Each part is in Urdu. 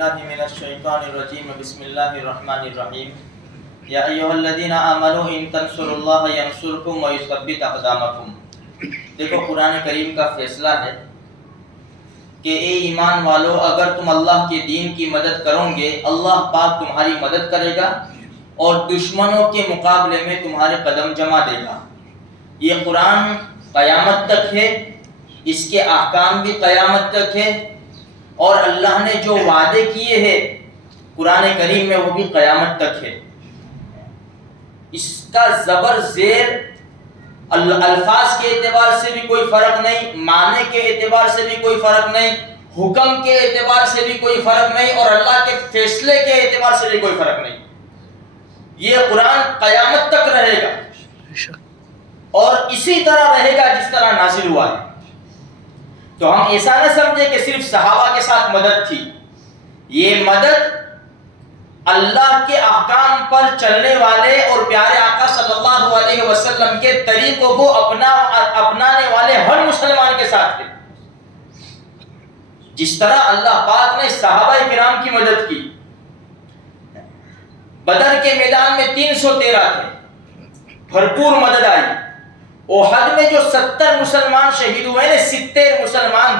من الشیطان الرجیم بسم اللہ الرحمن الرحیم یا ایھا الذین آمنوا ان تنصروا اللہ ینصرکم ویثبت اقدامکم۔ دیکھو قرآن کریم کا فیصلہ ہے کہ اے ایمان والو، اگر تم اللہ کے دین کی مدد کرو گے اللہ پاک تمہاری مدد کرے گا اور دشمنوں کے مقابلے میں تمہارے قدم جما دے گا۔ یہ قرآن قیامت تک ہے، اس کے احکام بھی قیامت تک ہے، اور اللہ نے جو وعدے کیے ہیں قرآن کریم میں وہ بھی قیامت تک ہے۔ اس کا زبر زیر الفاظ کے اعتبار سے بھی کوئی فرق نہیں، معنی کے اعتبار سے بھی کوئی فرق نہیں، حکم کے اعتبار سے بھی کوئی فرق نہیں، اور اللہ کے فیصلے کے اعتبار سے بھی کوئی فرق نہیں۔ یہ قرآن قیامت تک رہے گا اور اسی طرح رہے گا جس طرح نازل ہوا ہے۔ تو ہم ایسا نہ سمجھے کہ صرف صحابہ کے ساتھ مدد تھی، یہ مدد اللہ کے احکام پر چلنے والے اور پیارے آقا صلی اللہ علیہ وسلم کے طریقوں کو اپنانے والے ہر مسلمان کے ساتھ ہے۔ جس طرح اللہ پاک نے صحابہ کرام کی مدد کی، بدر کے میدان میں 313 تھے، بھرپور مدد آئی۔ احد میں جو 70 مسلمان شہید ہوئے نے، 70 مسلمان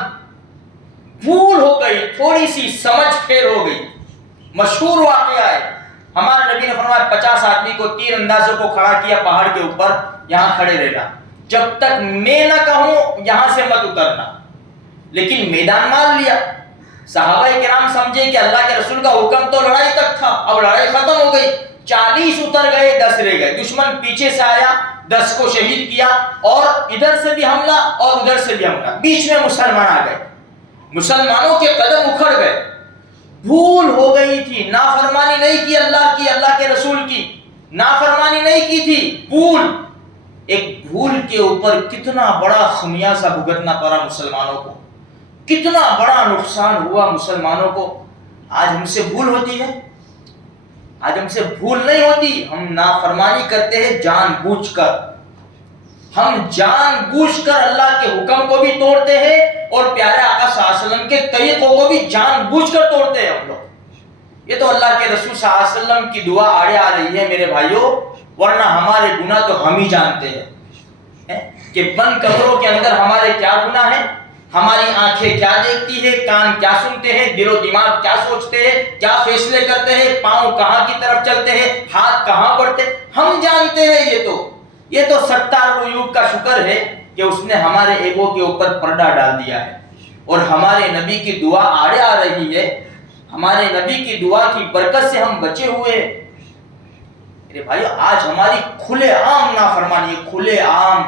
بھول ہو گئی، تھوڑی سی سمجھ پھیر ہو گئی۔ مشہور واقعہ ہے، ہمارے نبی نے فرمایا 50 آدمی کو تیر اندازوں کو کھڑا کیا پہاڑ کے اوپر، یہاں کھڑے رہنا جب تک میں نہ کہوں یہاں سے مت اترنا، لیکن میدان مان لیا۔ صحابہ کرام سمجھے کہ اللہ کے رسول کا حکم تو لڑائی تک تھا، اب لڑائی ختم ہو گئی، 40 اتر گئے، 10 رہ گئے۔ دشمن پیچھے سے آیا، 10 کو شہید کیا، اور ادھر سے بھی حملہ اور ادھر سے بھی حملہ، بیچ میں مسلمان آ گئے۔ مسلمانوں کے قدم اکھڑ گئے، بھول ہو گئی تھی، نافرمانی نہیں کی اللہ کی، اللہ کے رسول کی نافرمانی نہیں کی تھی، بھول۔ ایک بھول کے اوپر کتنا بڑا خمیازہ بھگتنا پڑا مسلمانوں کو، کتنا بڑا نقصان ہوا مسلمانوں کو۔ آج ہم سے بھول ہوتی ہے؟ آج ہم سے بھول نہیں ہوتی، ہم نافرمانی کرتے ہیں جان بوجھ کر، ہم جان بوجھ کر اللہ کے حکم کو بھی توڑتے ہیں اور پیارے آقا صلی اللہ علیہ وسلم کے طریقوں کو بھی جان بوجھ کر توڑتے ہیں ہم لوگ۔ یہ تو اللہ کے رسول صلی اللہ علیہ وسلم کی دعا آڑے آ رہی ہے میرے بھائیوں، ورنہ ہمارے گناہ تو ہم ہی جانتے ہیں کہ بند قبروں کے اندر ہمارے کیا گناہ ہیں، ہماری آنکھیں کیا دیکھتی ہے، کان کیا سنتے ہیں، دل و دماغ کیا سوچتے ہیں، کیا فیصلے کرتے ہیں، پاؤں کہاں کی طرف چلتے ہیں، ہاتھ کہاں بڑھتے، ہم جانتے ہیں۔ یہ تو ستار العیوب کا شکر ہے کہ اس نے ہمارے ایگو کے اوپر پردہ ڈال دیا ہے، اور ہمارے نبی کی دعا آڑے آ رہی ہے، ہمارے نبی کی دعا کی برکت سے ہم بچے ہوئے۔ میرے بھائی آج ہماری کھلے عام نافرمانی، کھلے عام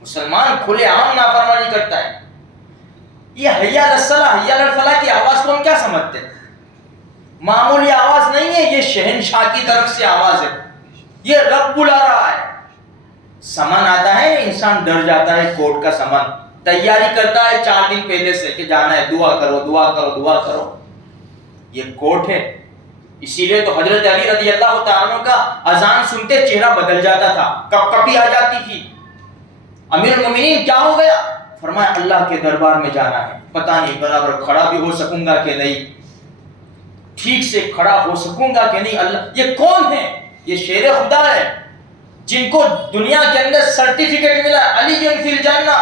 مسلمان کھلے عام نافرمانی کرتا ہے۔ یہ حی علی الصلاۃ، حی علی الفلاح کی آواز کو ہم کیا سمجھتے ہیں؟ معمولی آواز نہیں ہے، یہ شہنشاہ کی طرف سے آواز ہے، یہ رب بلا رہا ہے۔ سمن آتا ہے، انسان ڈر جاتا ہے، کوٹ کا سمن تیاری کرتا ہے 4 دن پہلے سے کہ جانا ہے، دعا کرو دعا کرو دعا کرو، یہ کوٹ ہے۔ اسی لیے تو حضرت علی رضی اللہ تعالیٰ عنہ کا اذان سنتے چہرہ بدل جاتا تھا، کپ کپی آ جاتی تھی۔ امیر المومنین کیا ہو گیا؟ فرمایا اللہ کے دربار میں جانا ہے، پتہ نہیں برابر کھڑا بھی ہو سکوں گا کہ نہیں، ٹھیک سے کھڑا ہو سکوں گا کہ نہیں۔ اللہ یہ کون ہے؟ یہ شیر خدا ہے، جن کو دنیا کے اندر سرٹیفکیٹ ملا علی فی الجنہ،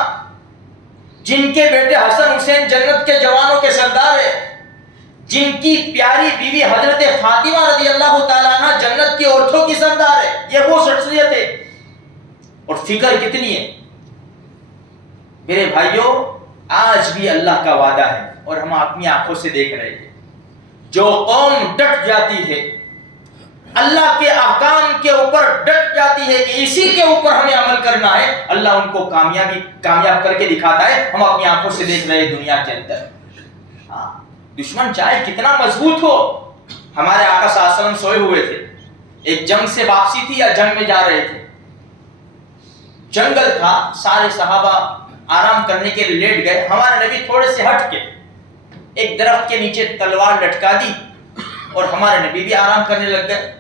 جن کے بیٹے حسن حسین جنت کے جوانوں کے سردار ہیں، جن کی پیاری بیوی حضرت فاطمہ رضی اللہ تعالیٰ عنہ جنت کی عورتوں کی سردار ہے۔ یہ وہ شخصیت ہے، اور فکر کتنی ہے میرے بھائیوں۔ آج بھی اللہ کا وعدہ ہے اور ہم اپنی آنکھوں سے دیکھ رہے ہیں، جو قوم ڈٹ جاتی ہے اللہ کے احکام کے اوپر، ڈٹ جاتی ہے کہ اسی کے اوپر ہمیں عمل کرنا ہے، اللہ ان کو کامیاب کر کے دکھاتا ہے۔ ہم اپنی آنکھوں سے دیکھ رہے ہیں دنیا کے اندر۔ دشمن چاہے کتنا مضبوط ہو، ہمارے آقا صلی اللہ علیہ وسلم سوئے ہوئے تھے، ایک جنگ سے واپسی تھی یا جنگ میں جا رہے تھے، جنگل تھا، سارے صحابہ آرام کرنے کے لیے لیٹ گئے، ہمارے نبی تھوڑے سے ہٹ کے ایک درخت کے نیچے تلوار لٹکا دی اور ہمارے نبی بھی آرام کرنے لگ گئے۔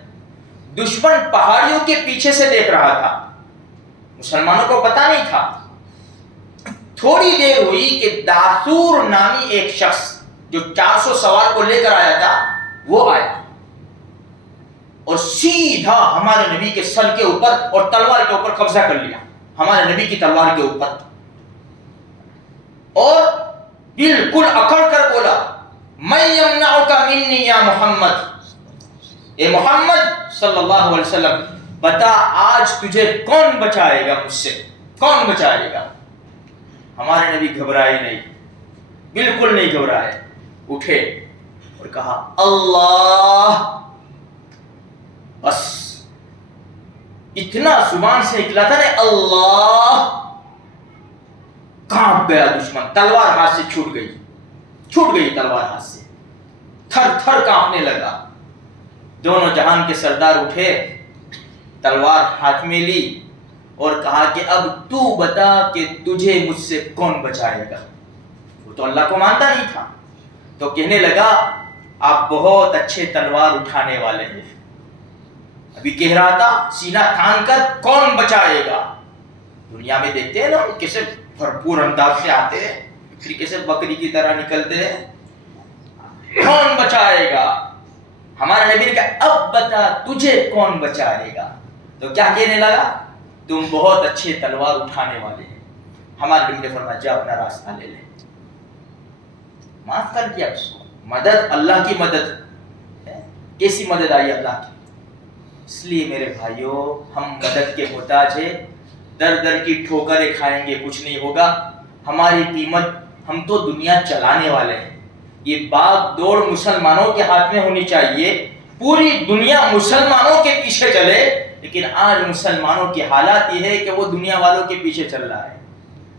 دشمن پہاڑیوں کے پیچھے سے دیکھ رہا تھا، مسلمانوں کو پتا نہیں تھا۔ تھوڑی دیر ہوئی کہ داثور نامی ایک شخص جو 400 سوار کو لے کر آیا تھا وہ آیا اور سیدھا ہمارے نبی کے سر کے اوپر اور تلوار کے اوپر قبضہ کر لیا، ہمارے نبی کی تلوار کے اوپر، اور بالکل اکڑ کر بولا میں یمنعک منی یا محمد، اے محمد صلی اللہ علیہ وسلم بتا آج تجھے کون بچائے گا مجھ سے، کون بچائے گا؟ ہمارے نبی گھبرائے نہیں، بالکل نہیں گھبرائے، اٹھے اور کہا اللہ، بس اتنا زبان سے نکلا تھا نا اللہ، کانپ گیا دشمن، تلوار ہاتھ سے چھوٹ گئی تلوار ہاتھ سے، تھر تھر کانپنے لگا۔ دونوں جہان کے سردار اٹھے، تلوار ہاتھ میں لی اور کہا کہ اب تو بتا کہ تجھے مجھ سے کون بچائے گا؟ وہ تو اللہ کو مانتا نہیں تھا، تو کہنے لگا آپ بہت اچھے تلوار اٹھانے والے ہیں، ابھی کہہ رہا تھا سینہ تھام کر کون بچائے گا۔ دنیا میں دیکھتے ہیں نا کیسے بھرپور انداز سے آتے ہیں، کیسے بکری کی طرح نکلتے ہیں، کون بچائے گا؟ ہمارے نبی نے کہا اب بتا تجھے کون بچائے گا؟ تو کیا کہنے لگا؟ تم بہت اچھے تلوار اٹھانے والے ہیں۔ ہمارے نبی نے فرمایا جا اپنا راستہ لے لے، معاف کر دیا اس کو۔ مدد اللہ کی مدد ہے، کیسی مدد آئی اللہ کی؟ اس لیے میرے بھائیوں ہم مدد کے محتاج ہیں، در در کی ٹھوکریں کھائیں گے کچھ نہیں ہوگا، ہماری قیمت، ہم تو دنیا چلانے والے ہیں، یہ باغ دوڑ مسلمانوں کے ہاتھ میں ہونی چاہیے، پوری دنیا مسلمانوں کے پیچھے چلے، لیکن آج مسلمانوں کی حالات یہ ہے کہ وہ دنیا والوں کے پیچھے چل رہا ہے۔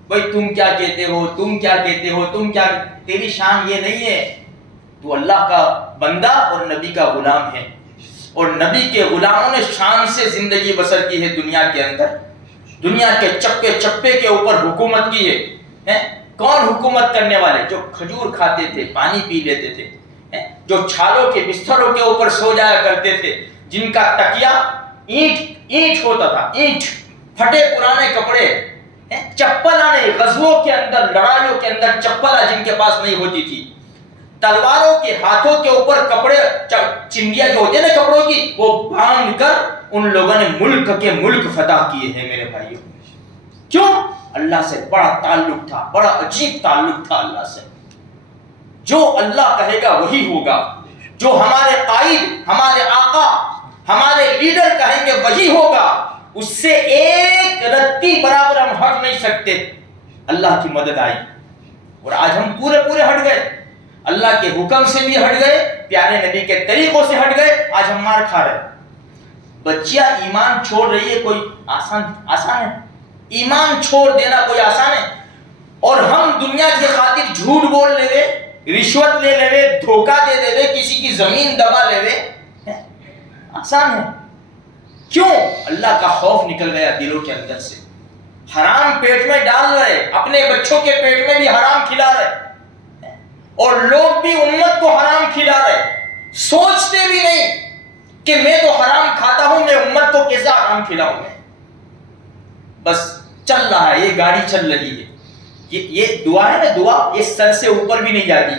بھائی تم کیا کہتے ہو، تم کیا کہتے ہو، تم کیا، تیری شان یہ نہیں ہے، تو اللہ کا بندہ اور نبی کا غلام ہے، اور نبی کے غلاموں نے شان سے زندگی بسر کی ہے دنیا کے اندر، دنیا کے چپے چپے کے اوپر حکومت کی ہے۔ کون حکومت کرنے والے؟ جو کھجور کھاتے تھے، پانی پی لیتے تھے، جو چھالوں کے بستروں کے اوپر سو جایا کرتے تھے، جن کا تکیہ اینٹ ہوتا تھا، اینٹ، پھٹے پرانے کپڑے، چپل آنے غزووں کے اندر، لڑائیوں کے اندر چپل جن کے پاس نہیں ہوتی تھی، تلواروں کے ہاتھوں کے اوپر کپڑے، چنگیاں جو ہوتے ہیں نا کپڑوں کی، وہ باندھ کر ان لوگوں نے ملک کے ملک فتح کیے ہیں میرے بھائیوں۔ کیوں؟ اللہ سے بڑا تعلق تھا، بڑا عجیب تعلق تھا اللہ سے۔ جو اللہ کہے گا وہی ہوگا، جو ہمارے قائد، ہمارے آقا، ہمارے لیڈر کہیں گے وہی ہوگا، اس سے ایک رتی برابر ہم ہٹ نہیں سکتے۔ اللہ کی مدد آئی اور آج ہم پورے ہٹ گئے، اللہ کے حکم سے بھی ہٹ گئے، پیارے نبی کے طریقوں سے ہٹ گئے، آج ہم مار کھا رہے۔ بچیاں ایمان چھوڑ رہی ہے، کوئی آسان ہے؟ ایمان چھوڑ دینا کوئی آسان ہے؟ اور ہم دنیا کی خاطر جھوٹ بول لے وے، رشوت لے لے وے، دھوکہ دے دے وے، کسی کی زمین دبا لے وے، آسان ہے؟ کیوں؟ اللہ کا خوف نکل گیا دلوں کے اندر سے، حرام پیٹ میں ڈال رہے، اپنے بچوں کے پیٹ میں بھی حرام کھلا رہے، اور لوگ بھی امت کو حرام کھلا رہے، سوچتے بھی نہیں کہ میں تو حرام کھاتا ہوں، میں امت کو کیسا حرام کھلاؤں میں؟ بس چل رہا ہے، یہ گاڑی چل رہی ہے، یہ دعا ہے نا، دعا یہ سر سے اوپر بھی نہیں جاتی،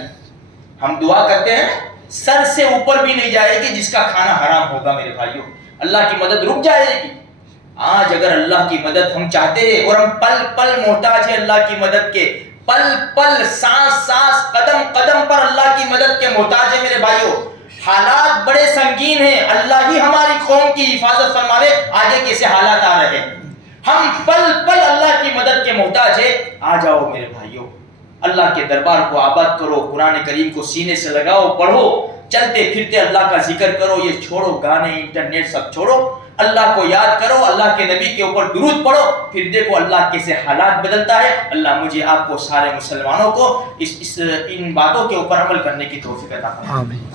ہم دعا کرتے ہیں سر سے اوپر بھی نہیں جائے گی، جس کا کھانا حرام ہوگا میرے بھائیوں، اللہ کی مدد رک جائے گی۔ آج اگر اللہ کی مدد ہم چاہتے ہیں، اور ہم پل پل محتاج ہیں اللہ کی مدد کے، پل پل، سانس سانس، قدم قدم پر اللہ کی مدد کے محتاج ہیں میرے بھائیوں۔ حالات بڑے سنگین ہیں، اللہ ہی ہماری قوم کی حفاظت فرماوے، آگے کیسے حالات آ رہے ہیں، ہم پل پل اللہ کی مدد کے محتاج ہیں۔ آ جاؤ میرے بھائیوں، اللہ کے دربار کو آباد کرو، قرآن کریم کو سینے سے لگاؤ، پڑھو، چلتے پھرتے اللہ کا ذکر کرو، یہ چھوڑو، گانے انٹرنیٹ سب چھوڑو، اللہ کو یاد کرو، اللہ کے نبی کے اوپر درود پڑھو، پھر دیکھو اللہ کیسے حالات بدلتا ہے۔ اللہ مجھے آپ کو سارے مسلمانوں کو ان باتوں کے اوپر عمل کرنے کی توفیق عطا فرمائے۔